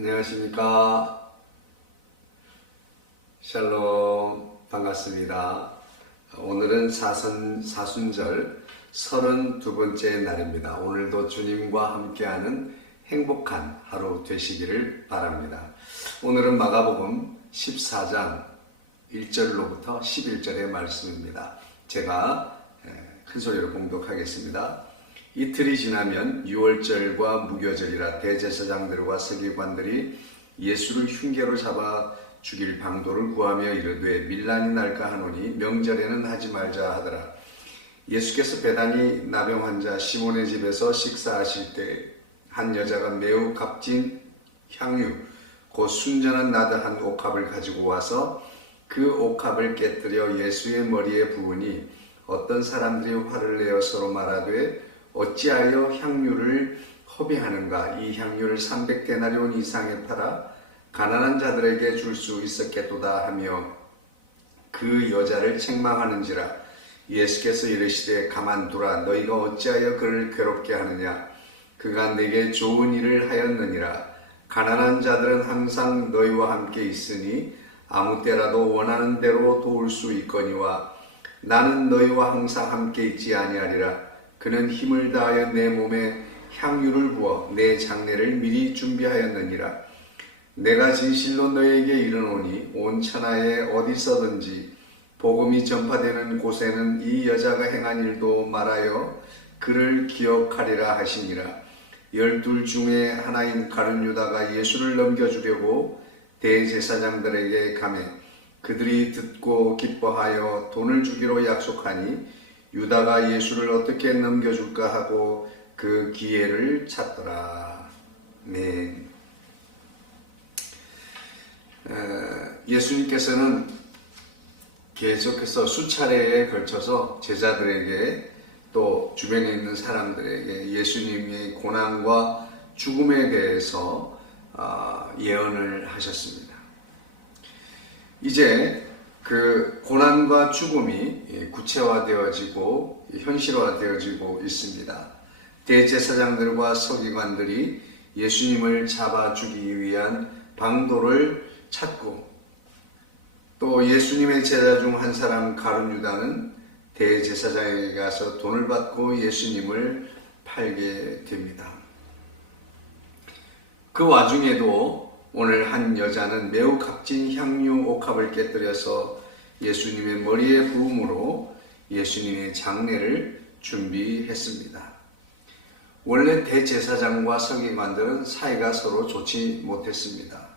안녕하십니까. 샬롬, 반갑습니다. 오늘은 사순절 32번째 날입니다. 오늘도 주님과 함께하는 행복한 하루 되시기를 바랍니다. 오늘은 마가복음 14장 1절로부터 11절의 말씀입니다. 제가 큰 소리로 봉독하겠습니다. 이틀이 지나면 유월절과 무교절이라 대제사장들과 서기관들이 예수를 흉계로 잡아 죽일 방도를 구하며 이르되 밀란이 날까 하노니 명절에는 하지 말자 하더라. 예수께서 베다니 나병 환자 시몬의 집에서 식사하실 때 한 여자가 매우 값진 향유 곧 순전한 나드 한 옥합을 가지고 와서 그 옥합을 깨뜨려 예수의 머리에 부으니 어떤 사람들이 화를 내어 서로 말하되 어찌하여 향유를 허비하는가? 이 향유를 300데나리온 이상에 팔아 가난한 자들에게 줄 수 있었겠도다 하며 그 여자를 책망하는지라. 예수께서 이르시되 가만두라. 너희가 어찌하여 그를 괴롭게 하느냐? 그가 내게 좋은 일을 하였느니라. 가난한 자들은 항상 너희와 함께 있으니 아무 때라도 원하는 대로 도울 수 있거니와 나는 너희와 항상 함께 있지 아니하리라. 그는 힘을 다하여 내 몸에 향유를 부어 내 장례를 미리 준비하였느니라. 내가 진실로 너희에게 이르노니 온 천하에 어디서든지 복음이 전파되는 곳에는 이 여자가 행한 일도 말하여 그를 기억하리라 하시니라. 12 중에 하나인 가룟 유다가 예수를 넘겨주려고 대제사장들에게 가매 그들이 듣고 기뻐하여 돈을 주기로 약속하니 유다가 예수를 어떻게 넘겨줄까 하고 그 기회를 찾더라. 네. 예수님께서는 계속해서 수차례에 걸쳐서 제자들에게 또 주변에 있는 사람들에게 예수님의 고난과 죽음에 대해서 예언을 하셨습니다. 이제 그 고난과 죽음이 구체화되어지고 현실화되어지고 있습니다. 대제사장들과 서기관들이 예수님을 잡아 죽이기 위한 방도를 찾고 또 예수님의 제자 중 한 사람 가룟 유다는 대제사장에게 가서 돈을 받고 예수님을 팔게 됩니다. 그 와중에도 오늘 한 여자는 매우 값진 향유 옥합을 깨뜨려서 예수님의 머리에 부음으로 예수님의 장례를 준비했습니다. 원래 대제사장과 서기관들은 사이가 서로 좋지 못했습니다.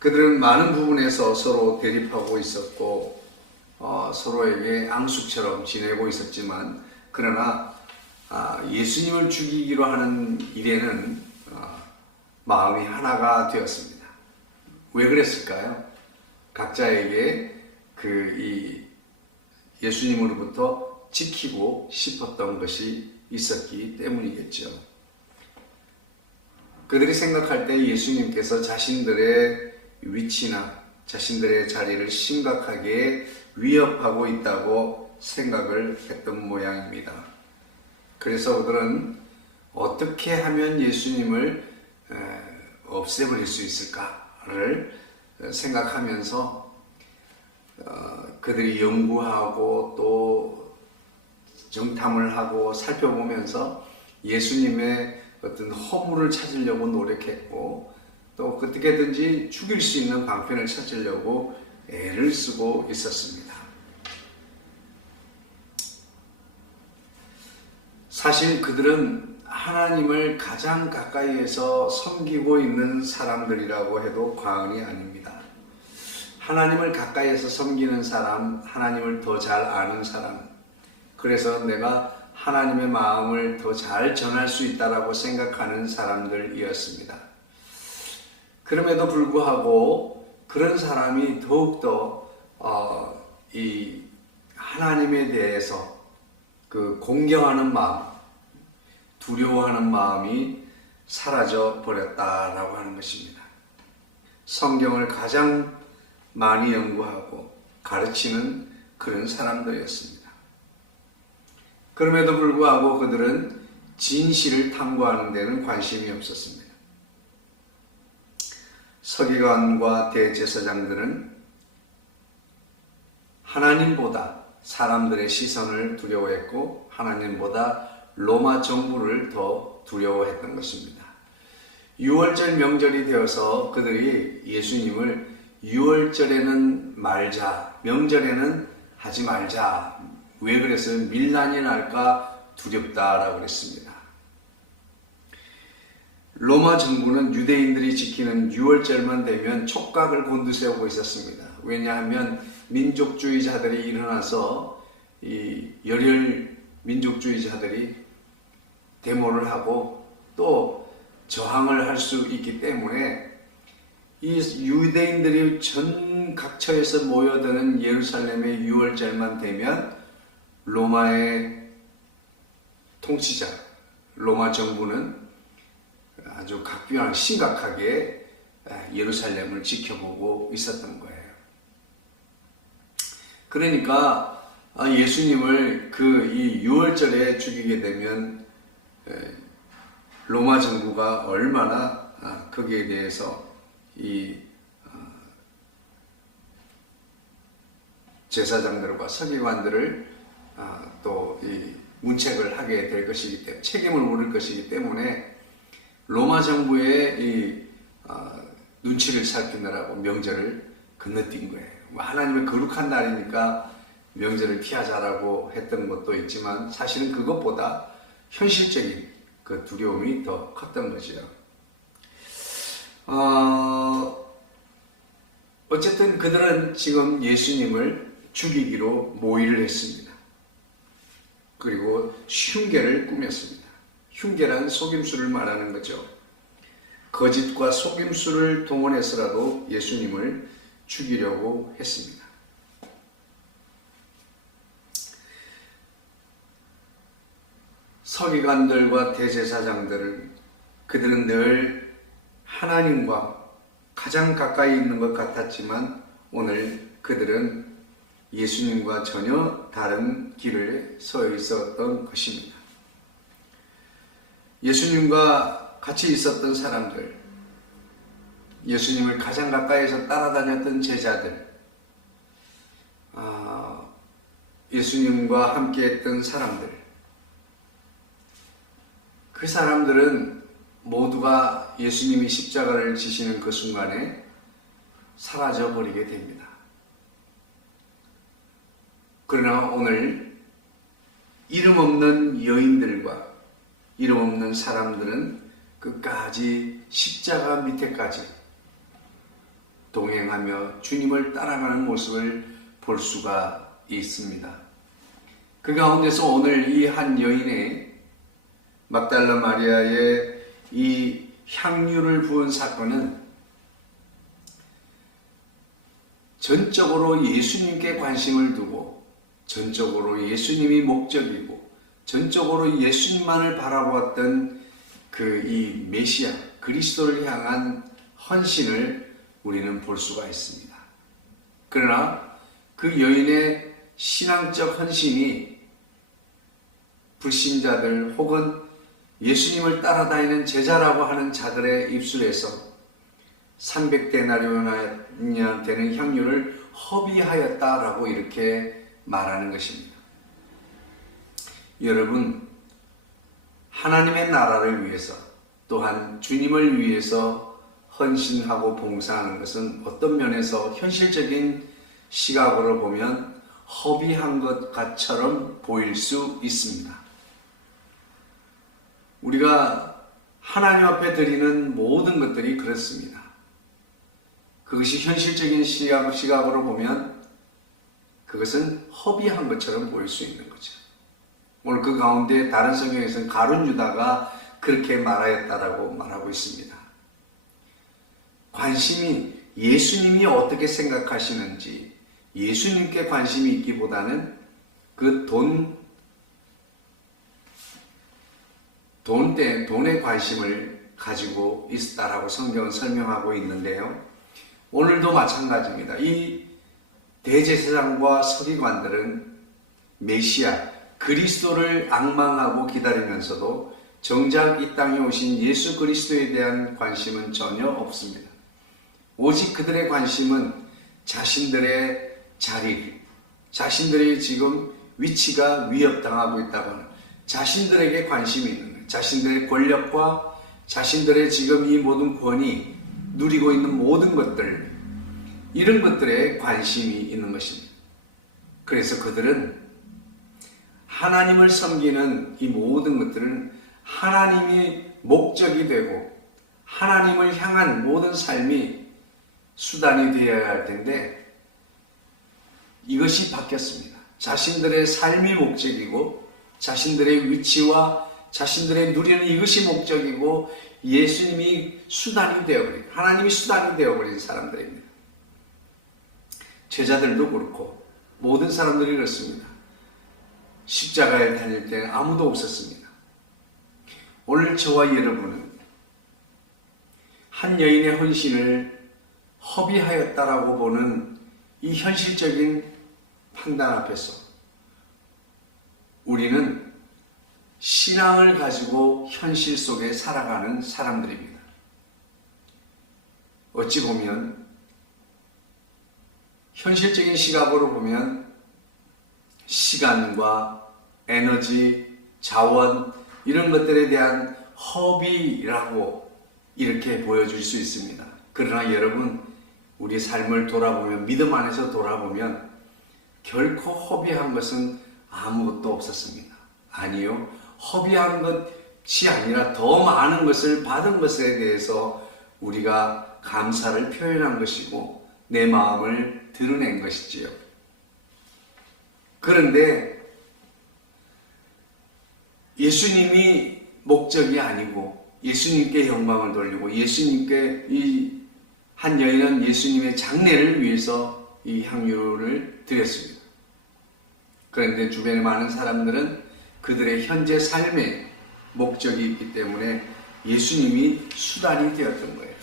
그들은 많은 부분에서 서로 대립하고 있었고 서로에게 앙숙처럼 지내고 있었지만 그러나 예수님을 죽이기로 하는 일에는 마음이 하나가 되었습니다. 왜 그랬을까요? 각자에게 이 예수님으로부터 지키고 싶었던 것이 있었기 때문이겠죠. 그들이 생각할 때 예수님께서 자신들의 위치나 자신들의 자리를 심각하게 위협하고 있다고 생각을 했던 모양입니다. 그래서 그들은 어떻게 하면 예수님을 없애버릴 수 있을까를 생각하면서 그들이 연구하고 또 정탐을 하고 살펴보면서 예수님의 어떤 허물을 찾으려고 노력했고 또 어떻게든지 죽일 수 있는 방편을 찾으려고 애를 쓰고 있었습니다. 사실 그들은 하나님을 가장 가까이에서 섬기고 있는 사람들이라고 해도 과언이 아닙니다. 하나님을 가까이에서 섬기는 사람, 하나님을 더 잘 아는 사람, 그래서 내가 하나님의 마음을 더 잘 전할 수 있다라고 생각하는 사람들이었습니다. 그럼에도 불구하고 그런 사람이 더욱더 이 하나님에 대해서 그 공경하는 마음, 두려워하는 마음이 사라져 버렸다라고 하는 것입니다. 성경을 가장 많이 연구하고 가르치는 그런 사람들이었습니다. 그럼에도 불구하고 그들은 진실을 탐구하는 데는 관심이 없었습니다. 서기관과 대제사장들은 하나님보다 사람들의 시선을 두려워했고 하나님보다 로마 정부를 더 두려워했던 것입니다. 6월절 명절이 되어서 그들이 예수님을 6월절에는 말자, 명절에는 하지 말자. 왜 그랬어요? 밀란이 날까 두렵다라고 그랬습니다. 로마 정부는 유대인들이 지키는 6월절만 되면 촉각을 곤두세우고 있었습니다. 왜냐하면 민족주의자들이 일어나서 이 열혈 민족주의자들이 데모를 하고 또 저항을 할 수 있기 때문에 이 유대인들이 전 각처에서 모여드는 예루살렘의 6월절만 되면 로마의 통치자, 로마 정부는 아주 각별한 심각하게 예루살렘을 지켜보고 있었던 거예요. 그러니까 예수님을 이 6월절에 죽이게 되면 로마 정부가 얼마나 거기에 대해서 이 제사장들과 서기관들을 또 이 문책을 하게 될 것이기 때문에 책임을 물을 것이기 때문에 로마 정부의 이 눈치를 살피느라고 명절을 건너뛴 거예요. 하나님의 거룩한 날이니까 명절을 피하자라고 했던 것도 있지만 사실은 그것보다 현실적인 그 두려움이 더 컸던 거죠. 어쨌든 그들은 지금 예수님을 죽이기로 모의를 했습니다. 그리고 흉계를 꾸몄습니다. 흉계란 속임수를 말하는 거죠. 거짓과 속임수를 동원해서라도 예수님을 죽이려고 했습니다. 서기관들과 대제사장들은 그들은 늘 하나님과 가장 가까이 있는 것 같았지만 오늘 그들은 예수님과 전혀 다른 길을 서 있었던 것입니다. 예수님과 같이 있었던 사람들, 예수님을 가장 가까이에서 따라다녔던 제자들, 예수님과 함께했던 사람들, 그 사람들은 모두가 예수님이 십자가를 지시는 그 순간에 사라져버리게 됩니다. 그러나 오늘 이름 없는 여인들과 이름 없는 사람들은 끝까지 십자가 밑에까지 동행하며 주님을 따라가는 모습을 볼 수가 있습니다. 그 가운데서 오늘 이 한 여인의 막달라 마리아의 이 향유를 부은 사건은 전적으로 예수님께 관심을 두고 전적으로 예수님이 목적이고 전적으로 예수님만을 바라보았던 그 이 메시아 그리스도를 향한 헌신을 우리는 볼 수가 있습니다. 그러나 그 여인의 신앙적 헌신이 불신자들 혹은 예수님을 따라다니는 제자라고 하는 자들의 입술에서 300데나리온이나 되는 향유를 허비하였다라고 이렇게 말하는 것입니다. 여러분, 하나님의 나라를 위해서 또한 주님을 위해서 헌신하고 봉사하는 것은 어떤 면에서 현실적인 시각으로 보면 허비한 것처럼 보일 수 있습니다. 우리가 하나님 앞에 드리는 모든 것들이 그렇습니다. 그것이 현실적인 시각으로 보면 그것은 허비한 것처럼 보일 수 있는 거죠. 오늘 그 가운데 다른 성경에서는 가룟 유다가 그렇게 말하였다라고 말하고 있습니다. 관심이 예수님이 어떻게 생각하시는지 예수님께 관심이 있기보다는 그 돈에 관심을 가지고 있다라고 성경은 설명하고 있는데요. 오늘도 마찬가지입니다. 이 대제사장과 서기관들은 메시아 그리스도를 앙망하고 기다리면서도 정작 이 땅에 오신 예수 그리스도에 대한 관심은 전혀 없습니다. 오직 그들의 관심은 자신들의 자리, 자신들의 지금 위치가 위협당하고 있다고 하는, 자신들에게 관심이 있는 거예요. 자신들의 권력과 자신들의 지금 이 모든 권위, 누리고 있는 모든 것들, 이런 것들에 관심이 있는 것입니다. 그래서 그들은 하나님을 섬기는 이 모든 것들은 하나님이 목적이 되고 하나님을 향한 모든 삶이 수단이 되어야 할 텐데, 이것이 바뀌었습니다. 자신들의 삶이 목적이고 자신들의 위치와 자신들의 누리는 이것이 목적이고 예수님이 수단이 되어버린, 하나님이 수단이 되어버린 사람들입니다. 제자들도 그렇고 모든 사람들이 그렇습니다. 십자가에 다닐 때는 아무도 없었습니다. 오늘 저와 여러분은 한 여인의 헌신을 허비하였다라고 보는 이 현실적인 판단 앞에서 우리는 신앙을 가지고 현실 속에 살아가는 사람들입니다. 어찌 보면 현실적인 시각으로 보면 시간과 에너지, 자원, 이런 것들에 대한 허비라고 이렇게 보여줄 수 있습니다. 그러나 여러분, 우리 삶을 돌아보면, 믿음 안에서 돌아보면 결코 허비한 것은 아무것도 없었습니다. 아니요, 허비한 것이 아니라 더 많은 것을 받은 것에 대해서 우리가 감사를 표현한 것이고 내 마음을 드러낸 것이지요. 그런데 예수님이 목적이 아니고 예수님께 영광을 돌리고 예수님께, 이 한 여인은 예수님의 장례를 위해서 이 향유를 드렸습니다. 그런데 주변에 많은 사람들은 그들의 현재 삶의 목적이 있기 때문에 예수님이 수단이 되었던 거예요.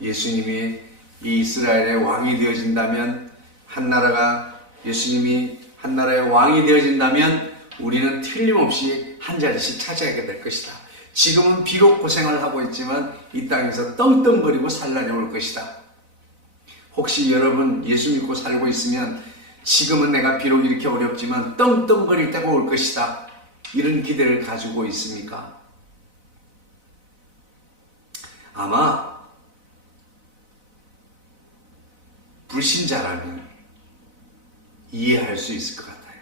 예수님이 이 이스라엘의 왕이 되어진다면, 한 나라가, 예수님이 한 나라의 왕이 되어진다면 우리는 틀림없이 한 자리씩 차지하게 될 것이다. 지금은 비록 고생을 하고 있지만 이 땅에서 떵떵거리고 산란해 올 것이다. 혹시 여러분 예수 믿고 살고 있으면 지금은 내가 비록 이렇게 어렵지만 떵떵거릴 때가 올 것이다, 이런 기대를 가지고 있습니까? 아마 불신자라면 이해할 수 있을 것 같아요.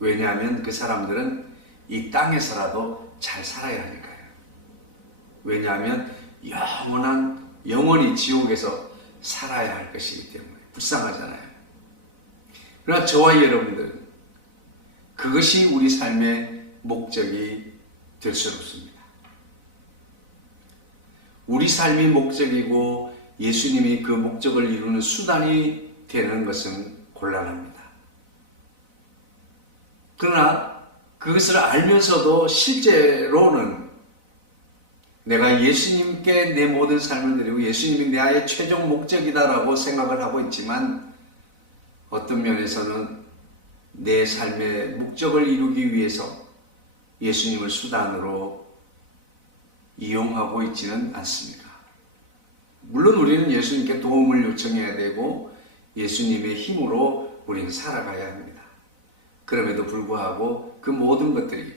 왜냐하면 그 사람들은 이 땅에서라도 잘 살아야 하니까요. 왜냐하면 영원히 지옥에서 살아야 할 것이기 때문에 불쌍하잖아요. 그러나 저와 여러분들은 그것이 우리 삶의 목적이 될 수는 없습니다. 우리 삶이 목적이고 예수님이 그 목적을 이루는 수단이 되는 것은 곤란합니다. 그러나 그것을 알면서도 실제로는 내가 예수님께 내 모든 삶을 드리고 예수님이 나의 최종 목적이다라고 생각을 하고 있지만, 어떤 면에서는 내 삶의 목적을 이루기 위해서 예수님을 수단으로 이용하고 있지는 않습니다. 물론 우리는 예수님께 도움을 요청해야 되고 예수님의 힘으로 우리는 살아가야 합니다. 그럼에도 불구하고 그 모든 것들이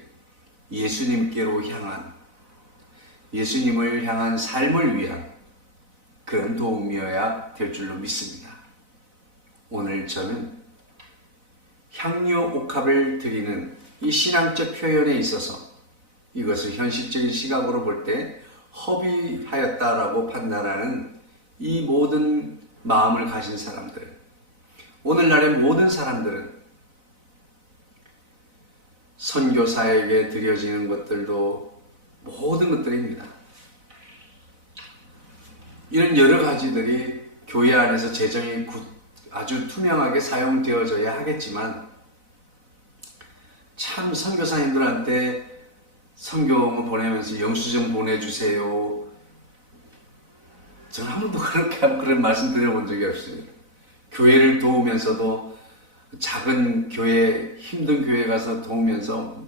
예수님께로 향한, 예수님을 향한 삶을 위한 그런 도움이어야 될 줄로 믿습니다. 오늘 저는 향유 옥합을 드리는 이 신앙적 표현에 있어서 이것을 현실적인 시각으로 볼 때 허비하였다라고 판단하는 이 모든 마음을 가진 사람들, 오늘날의 모든 사람들은 선교사에게 드려지는 것들도 모든 것들입니다. 이런 여러 가지들이 교회 안에서 재정이 아주 투명하게 사용되어져야 하겠지만, 참 선교사님들한테 선교문 보내면서 영수증 보내주세요, 저는 한 번도 그렇게 그런 말씀 드려본 적이 없습니다. 교회를 도우면서도 작은 교회, 힘든 교회 가서 도우면서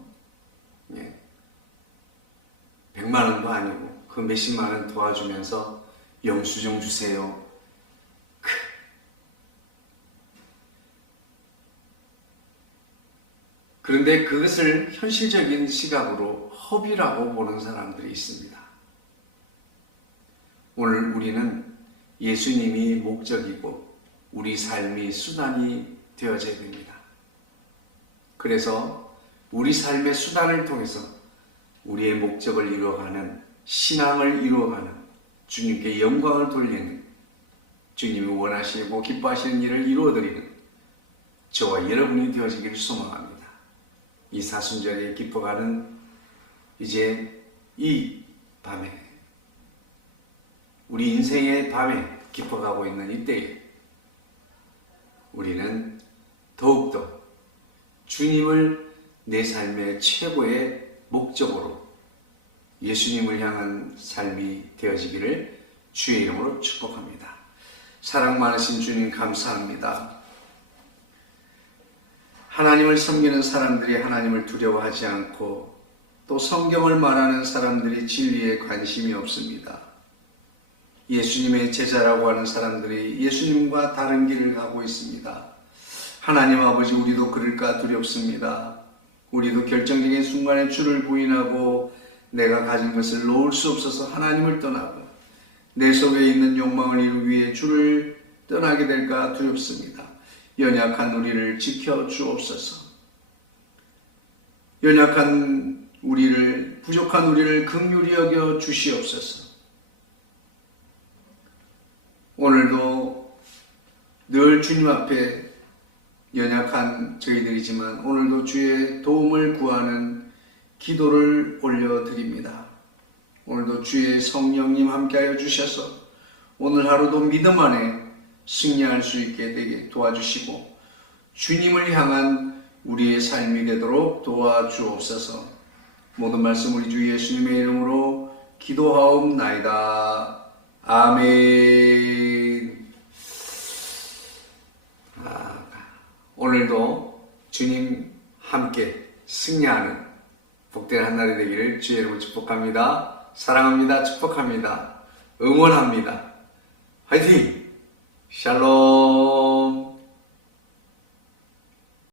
100만 원도 아니고 그 몇십만 원 도와주면서 영수증 주세요, 그런데 그것을 현실적인 시각으로 허비라고 보는 사람들이 있습니다. 오늘 우리는 예수님이 목적이고 우리 삶이 수단이 되어져야 됩니다. 그래서 우리 삶의 수단을 통해서 우리의 목적을 이루어가는, 신앙을 이루어가는, 주님께 영광을 돌리는, 주님이 원하시고 기뻐하시는 일을 이루어드리는 저와 여러분이 되어지기를 소망합니다. 이 사순절에 기뻐가는 이제 이 밤에, 우리 인생의 밤에 기뻐가고 있는 이때에 우리는 더욱더 주님을 내 삶의 최고의 목적으로 예수님을 향한 삶이 되어지기를 주의 이름으로 축복합니다. 사랑 많으신 주님 감사합니다. 하나님을 섬기는 사람들이 하나님을 두려워하지 않고 또 성경을 말하는 사람들이 진리에 관심이 없습니다. 예수님의 제자라고 하는 사람들이 예수님과 다른 길을 가고 있습니다. 하나님 아버지, 우리도 그럴까 두렵습니다. 우리도 결정적인 순간에 주를 부인하고 내가 가진 것을 놓을 수 없어서 하나님을 떠나고 내 속에 있는 욕망을 이루기 위해 주를 떠나게 될까 두렵습니다. 연약한 우리를 지켜 주옵소서. 연약한 우리를, 부족한 우리를 긍휼히 여겨 주시옵소서. 오늘도 늘 주님 앞에 연약한 저희들이지만 오늘도 주의 도움을 구하는 기도를 올려드립니다. 오늘도 주의 성령님 함께하여 주셔서 오늘 하루도 믿음 안에 승리할 수 있게 되게 도와주시고 주님을 향한 우리의 삶이 되도록 도와주옵소서. 모든 말씀 우리 주 예수님의 이름으로 기도하옵나이다. 아멘. 오늘도 주님 함께 승리하는 복된 한 날이 되기를 주의 이름으로 축복합니다. 사랑합니다. 축복합니다. 응원합니다. 화이팅! 샬롬!